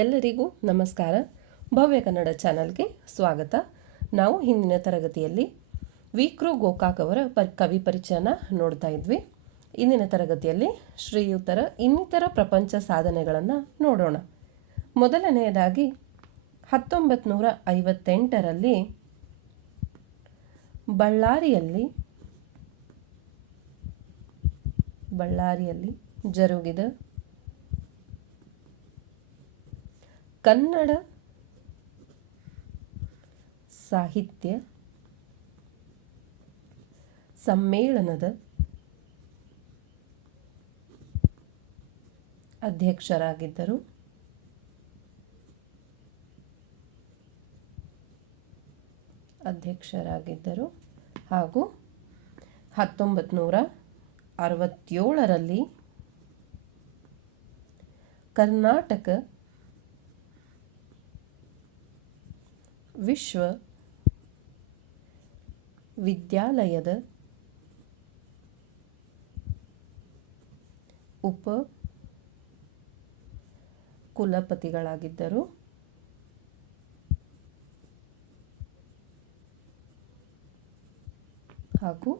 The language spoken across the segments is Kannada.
ಎಲ್ಲರಿಗೂ ನಮಸ್ಕಾರ. ಭವ್ಯ ಕನ್ನಡ ಚಾನಲ್ಗೆ ಸ್ವಾಗತ. ನಾವು ಹಿಂದಿನ ತರಗತಿಯಲ್ಲಿ ವಿ.ಕೃ. ಗೋಕಾಕ್ ಅವರ ಕವಿ ಪರಿಚಯನ ನೋಡ್ತಾ ಇದ್ವಿ. ಇಂದಿನ ತರಗತಿಯಲ್ಲಿ ಶ್ರೀಯುತರ ಇನ್ನಿತರ ಪ್ರಪಂಚ ಸಾಧನೆಗಳನ್ನು ನೋಡೋಣ. ಮೊದಲನೆಯದಾಗಿ 1958ರಲ್ಲಿ ಬಳ್ಳಾರಿಯಲ್ಲಿ ಜರುಗಿದ ಕನ್ನಡ ಸಾಹಿತ್ಯ ಸಮ್ಮೇಳನದ ಅಧ್ಯಕ್ಷರಾಗಿದ್ದರು. ಹಾಗೂ 1967ರಲ್ಲಿ ಕರ್ನಾಟಕ ವಿಶ್ವವಿದ್ಯಾಲಯದ ಉಪ ಕುಲಪತಿಗಳಾಗಿದ್ದರು. ಹಾಗೂ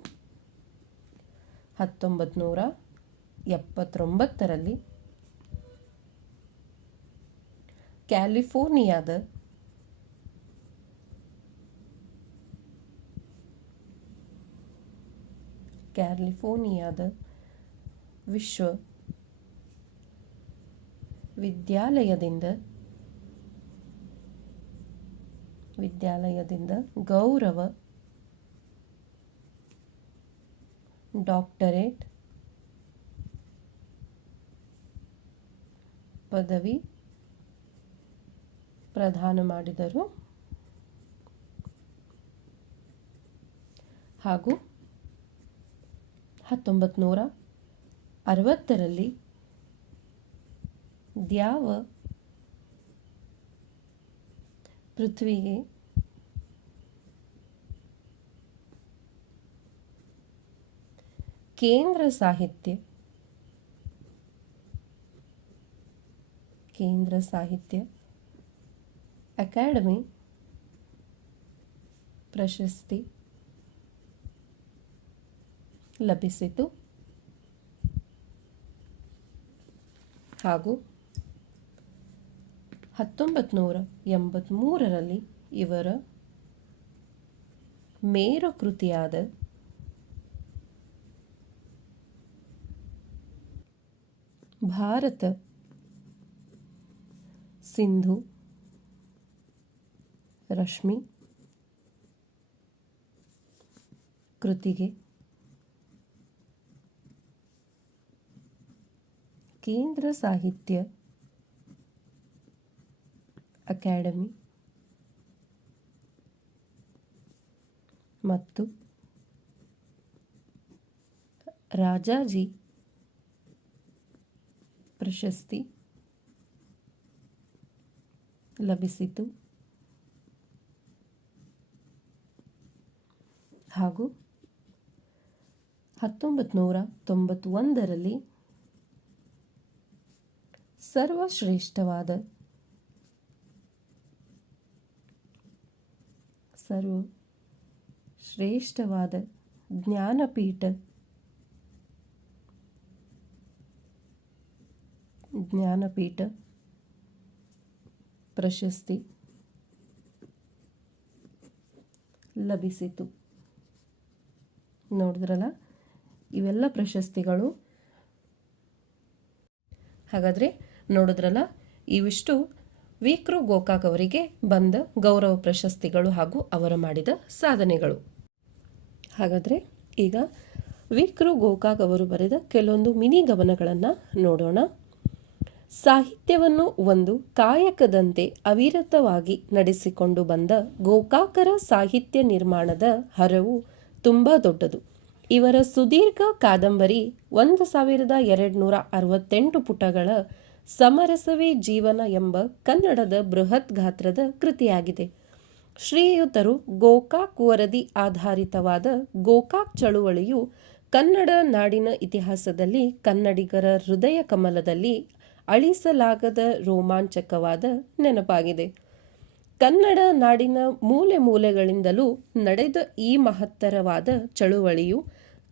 1979ರಲ್ಲಿ ಕ್ಯಾಲಿಫೋರ್ನಿಯಾದ ವಿಶ್ವವಿದ್ಯಾಲಯದಿಂದ ಗೌರವ ಡಾಕ್ಟರೇಟ್ ಪದವಿ ಪ್ರದಾನ ಮಾಡಿದರು. ಹಾಗೂ 1960ರಲ್ಲಿ ದ್ಯಾವ ಪೃಥ್ವಿಗೆ ಕೇಂದ್ರ ಸಾಹಿತ್ಯ ಅಕಾಡೆಮಿ ಪ್ರಶಸ್ತಿ ಲಭಿಸಿತು. ಹಾಗೂ 1983ರಲ್ಲಿ ಇವರ ಮೇರು ಕೃತಿಯಾದ ಭಾರತ ಸಿಂಧು ರಶ್ಮಿ ಕೃತಿಗೆ ಕೇಂದ್ರ ಸಾಹಿತ್ಯ ಅಕಾಡೆಮಿ ಮತ್ತು ರಾಜಾಜಿ ಪ್ರಶಸ್ತಿ ಲಭಿಸಿತು. ಹಾಗೂ 1991ರಲ್ಲಿ ಸರ್ವಶ್ರೇಷ್ಠವಾದ ಜ್ಞಾನಪೀಠ ಪ್ರಶಸ್ತಿ ಲಭಿಸಿತು. ನೋಡಿದ್ರಲ್ಲ, ಇವೆಲ್ಲ ಪ್ರಶಸ್ತಿಗಳು. ಹಾಗಾದರೆ ನೋಡಿದ್ರಲ್ಲ, ಇವಿಷ್ಟು ವಿ.ಕೃ. ಗೋಕಾಕ್ ಅವರಿಗೆ ಬಂದ ಗೌರವ ಪ್ರಶಸ್ತಿಗಳು ಹಾಗೂ ಅವರು ಮಾಡಿದ ಸಾಧನೆಗಳು. ಹಾಗಾದರೆ ಈಗ ವಿ.ಕೃ. ಗೋಕಾಕ್ ಅವರು ಬರೆದ ಕೆಲವೊಂದು ಮಿನಿ ಗಮನಗಳನ್ನು ನೋಡೋಣ. ಸಾಹಿತ್ಯವನ್ನು ಒಂದು ಕಾಯಕದಂತೆ ಅವಿರತವಾಗಿ ನಡೆಸಿಕೊಂಡು ಬಂದ ಗೋಕಾಕರ ಸಾಹಿತ್ಯ ನಿರ್ಮಾಣದ ಹರವು ತುಂಬ ದೊಡ್ಡದು. ಇವರ ಸುದೀರ್ಘ ಕಾದಂಬರಿ 1268 ಪುಟಗಳ ಸಮರಸವೇ ಜೀವನ ಎಂಬ ಕನ್ನಡದ ಬೃಹತ್ ಗಾತ್ರದ ಕೃತಿಯಾಗಿದೆ. ಶ್ರೀಯುತರು ಗೋಕಾಕ್ ವರದಿ ಆಧಾರಿತವಾದ ಗೋಕಾಕ್ ಚಳುವಳಿಯು ಕನ್ನಡ ನಾಡಿನ ಇತಿಹಾಸದಲ್ಲಿ ಕನ್ನಡಿಗರ ಹೃದಯ ಕಮಲದಲ್ಲಿ ಅಳಿಸಲಾಗದ ರೋಮಾಂಚಕವಾದ ನೆನಪಾಗಿದೆ. ಕನ್ನಡ ನಾಡಿನ ಮೂಲೆ ಮೂಲೆಗಳಿಂದಲೂ ನಡೆದ ಈ ಮಹತ್ತರವಾದ ಚಳುವಳಿಯು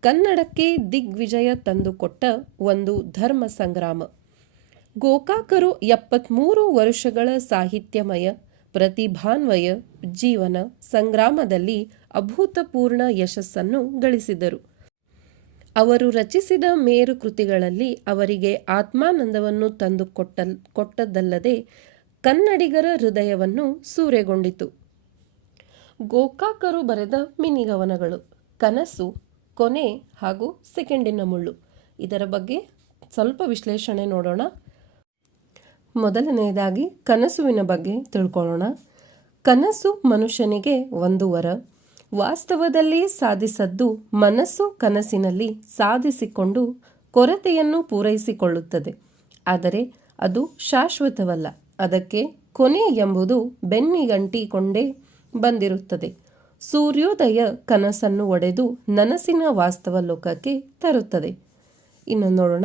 ಕನ್ನಡಕ್ಕೆ ದಿಗ್ವಿಜಯ ತಂದುಕೊಟ್ಟ ಒಂದು ಧರ್ಮ ಸಂಗ್ರಾಮ. ಗೋಕಾಕರು 73 ವರ್ಷಗಳ ಸಾಹಿತ್ಯಮಯ ಪ್ರತಿಭಾನ್ವಯ ಜೀವನ ಸಂಗ್ರಾಮದಲ್ಲಿ ಅಭೂತಪೂರ್ಣ ಯಶಸ್ಸನ್ನು ಗಳಿಸಿದರು. ಅವರು ರಚಿಸಿದ ಮೇರು ಕೃತಿಗಳಲ್ಲಿ ಅವರಿಗೆ ಆತ್ಮಾನಂದವನ್ನು ಕೊಟ್ಟದ್ದಲ್ಲದೆ ಕನ್ನಡಿಗರ ಹೃದಯವನ್ನು ಸೂರೆಗೊಂಡಿತು. ಗೋಕಾಕರು ಬರೆದ ಮಿನಿಗವನಗಳು, ಕನಸು, ಕೊನೆ ಹಾಗೂ ಸೆಕೆಂಡಿನ ಮುಳ್ಳು. ಇದರ ಬಗ್ಗೆ ಸ್ವಲ್ಪ ವಿಶ್ಲೇಷಣೆ ನೋಡೋಣ. ಮೊದಲನೆಯದಾಗಿ ಕನಸುವಿನ ಬಗ್ಗೆ ತಿಳ್ಕೊಳ್ಳೋಣ. ಕನಸು ಮನುಷ್ಯನಿಗೆ ಒಂದು ವರ. ವಾಸ್ತವದಲ್ಲಿ ಸಾಧಿಸದ್ದು ಮನಸ್ಸು ಕನಸಿನಲ್ಲಿ ಸಾಧಿಸಿಕೊಂಡು ಕೊರತೆಯನ್ನು ಪೂರೈಸಿಕೊಳ್ಳುತ್ತದೆ. ಆದರೆ ಅದು ಶಾಶ್ವತವಲ್ಲ. ಅದಕ್ಕೆ ಕೊನೆ ಎಂಬುದು ಬೆನ್ನಿಗಂಟಿಕೊಂಡೇ ಬಂದಿರುತ್ತದೆ. ಸೂರ್ಯೋದಯ ಕನಸನ್ನು ಒಡೆದು ನನಸಿನ ವಾಸ್ತವ ಲೋಕಕ್ಕೆ ತರುತ್ತದೆ. ಇನ್ನು ನೋಡೋಣ.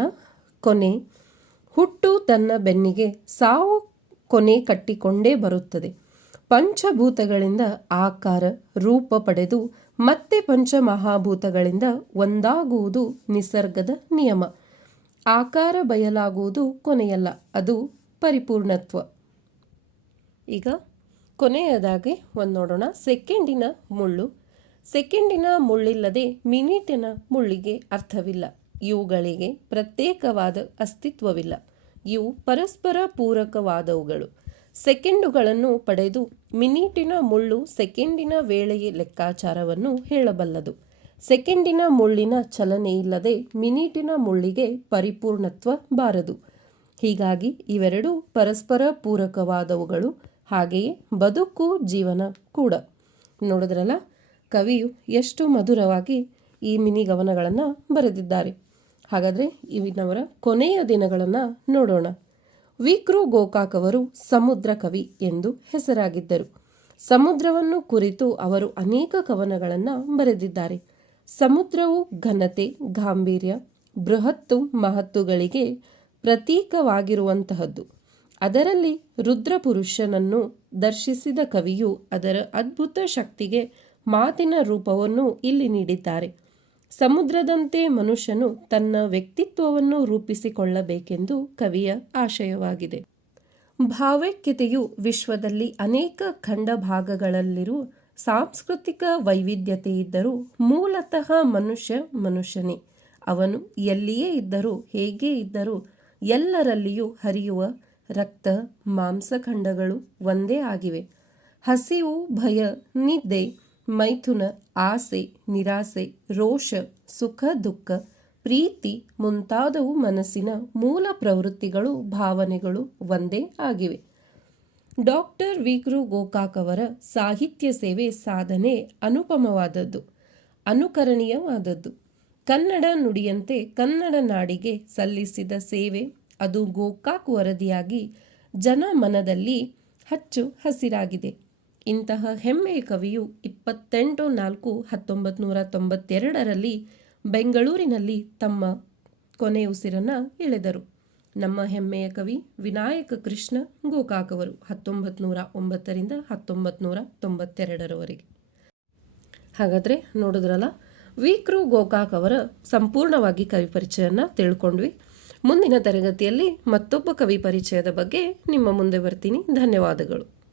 ಕೊನೆ. ಹುಟ್ಟು ತನ್ನ ಬೆನ್ನಿಗೆ ಸಾವು ಕೊನೆ ಕಟ್ಟಿಕೊಂಡೇ ಬರುತ್ತದೆ. ಪಂಚಭೂತಗಳಿಂದ ಆಕಾರ ರೂಪ ಪಡೆದು ಮತ್ತೆ ಪಂಚಮಹಾಭೂತಗಳಿಂದ ಒಂದಾಗುವುದು ನಿಸರ್ಗದ ನಿಯಮ. ಆಕಾರ ಬಯಲಾಗುವುದು ಕೊನೆಯಲ್ಲ, ಅದು ಪರಿಪೂರ್ಣತ್ವ. ಈಗ ಕೊನೆಯದಾಗಿ ನೋಡೋಣ. ಸೆಕೆಂಡಿನ ಮುಳ್ಳು. ಸೆಕೆಂಡಿನ ಮುಳ್ಳಿಲ್ಲದೆ ಮಿನಿಟಿನ ಮುಳ್ಳಿಗೆ ಅರ್ಥವಿಲ್ಲ. ಇವುಗಳಿಗೆ ಪ್ರತ್ಯೇಕವಾದ ಅಸ್ತಿತ್ವವಿಲ್ಲ. ಇವು ಪರಸ್ಪರ ಪೂರಕವಾದವುಗಳು. ಸೆಕೆಂಡುಗಳನ್ನು ಪಡೆದು ಮಿನಿಟಿನ ಮುಳ್ಳು ಸೆಕೆಂಡಿನ ವೇಳೆಯ ಲೆಕ್ಕಾಚಾರವನ್ನು ಹೇಳಬಲ್ಲದು. ಸೆಕೆಂಡಿನ ಮುಳ್ಳಿನ ಚಲನೆಯಿಲ್ಲದೆ ಮಿನಿಟಿನ ಮುಳ್ಳಿಗೆ ಪರಿಪೂರ್ಣತ್ವ ಬಾರದು. ಹೀಗಾಗಿ ಇವೆರಡೂ ಪರಸ್ಪರ ಪೂರಕವಾದವುಗಳು. ಹಾಗೆಯೇ ಬದುಕು ಜೀವನ ಕೂಡ. ನೋಡಿದ್ರಲ್ಲ, ಕವಿಯು ಎಷ್ಟು ಮಧುರವಾಗಿ ಈ ಮಿನಿಗವನಗಳನ್ನು ಬರೆದಿದ್ದಾರೆ. ಹಾಗಾದರೆ ಇವಿನವರ ಕೊನೆಯ ದಿನಗಳನ್ನು ನೋಡೋಣ. ವಿ.ಕೃ. ಗೋಕಾಕ್ ಅವರು ಸಮುದ್ರ ಕವಿ ಎಂದು ಹೆಸರಾಗಿದ್ದರು. ಸಮುದ್ರವನ್ನು ಕುರಿತು ಅವರು ಅನೇಕ ಕವನಗಳನ್ನು ಬರೆದಿದ್ದಾರೆ. ಸಮುದ್ರವು ಘನತೆ, ಗಾಂಭೀರ್ಯ, ಬೃಹತ್ತು ಮಹತ್ತುಗಳಿಗೆ ಪ್ರತೀಕವಾಗಿರುವಂತಹದ್ದು. ಅದರಲ್ಲಿ ರುದ್ರಪುರುಷನನ್ನು ದರ್ಶಿಸಿದ ಕವಿಯು ಅದರ ಅದ್ಭುತ ಶಕ್ತಿಗೆ ಮಾತಿನ ರೂಪವನ್ನು ಇಲ್ಲಿ ನೀಡಿದ್ದಾರೆ. ಸಮುದ್ರದಂತೆ ಮನುಷ್ಯನು ತನ್ನ ವ್ಯಕ್ತಿತ್ವವನ್ನು ರೂಪಿಸಿಕೊಳ್ಳಬೇಕೆಂದು ಕವಿಯ ಆಶಯವಾಗಿದೆ. ಭಾವೈಕ್ಯತೆಯು ವಿಶ್ವದಲ್ಲಿ ಅನೇಕ ಖಂಡ ಭಾಗಗಳಲ್ಲಿರುವ ಸಾಂಸ್ಕೃತಿಕ ವೈವಿಧ್ಯತೆಯಿದ್ದರೂ ಮೂಲತಃ ಮನುಷ್ಯನೇ. ಅವನು ಎಲ್ಲಿಯೇ ಇದ್ದರೂ ಹೇಗೆ ಇದ್ದರೂ ಎಲ್ಲರಲ್ಲಿಯೂ ಹರಿಯುವ ರಕ್ತ ಮಾಂಸಖಂಡಗಳು ಒಂದೇ ಆಗಿವೆ. ಹಸಿವು, ಭಯ, ನಿದ್ದೆ, ಮೈಥುನ, ಆಸೆ, ನಿರಾಸೆ, ರೋಷ, ಸುಖ, ದುಃಖ, ಪ್ರೀತಿ ಮುಂತಾದವು ಮನಸ್ಸಿನ ಮೂಲ ಪ್ರವೃತ್ತಿಗಳು, ಭಾವನೆಗಳು ಒಂದೇ ಆಗಿವೆ. ಡಾಕ್ಟರ್ ವಿ.ಕೃ. ಗೋಕಾಕ್ ಅವರ ಸಾಹಿತ್ಯ ಸೇವೆ ಸಾಧನೆ ಅನುಪಮವಾದದ್ದು, ಅನುಕರಣೀಯವಾದದ್ದು. ಕನ್ನಡ ನುಡಿಯಂತೆ ಕನ್ನಡ ನಾಡಿಗೆ ಸಲ್ಲಿಸಿದ ಸೇವೆ ಅದು ಗೋಕಾಕ್ ವರದಿಯಾಗಿ ಜನಮನದಲ್ಲಿ ಹಚ್ಚು ಹಸಿರಾಗಿದೆ. ಇಂತಹ ಹೆಮ್ಮೆಯ ಕವಿಯು 28/4/1992 ಬೆಂಗಳೂರಿನಲ್ಲಿ ತಮ್ಮ ಕೊನೆ ಉಸಿರನ್ನು ಎಳೆದರು. ನಮ್ಮ ಹೆಮ್ಮೆಯ ಕವಿ ವಿನಾಯಕ ಕೃಷ್ಣ ಗೋಕಾಕ್ ಅವರು 1909 1992. ಹಾಗಾದರೆ ನೋಡಿದ್ರಲ್ಲ, ವಿ.ಕೃ. ಗೋಕಾಕ್ ಅವರ ಸಂಪೂರ್ಣವಾಗಿ ಕವಿ ಪರಿಚಯನ ತಿಳ್ಕೊಂಡ್ವಿ. ಮುಂದಿನ ತರಗತಿಯಲ್ಲಿ ಮತ್ತೊಬ್ಬ ಕವಿ ಪರಿಚಯದ ಬಗ್ಗೆ ನಿಮ್ಮ ಮುಂದೆ ಬರ್ತೀನಿ. ಧನ್ಯವಾದಗಳು.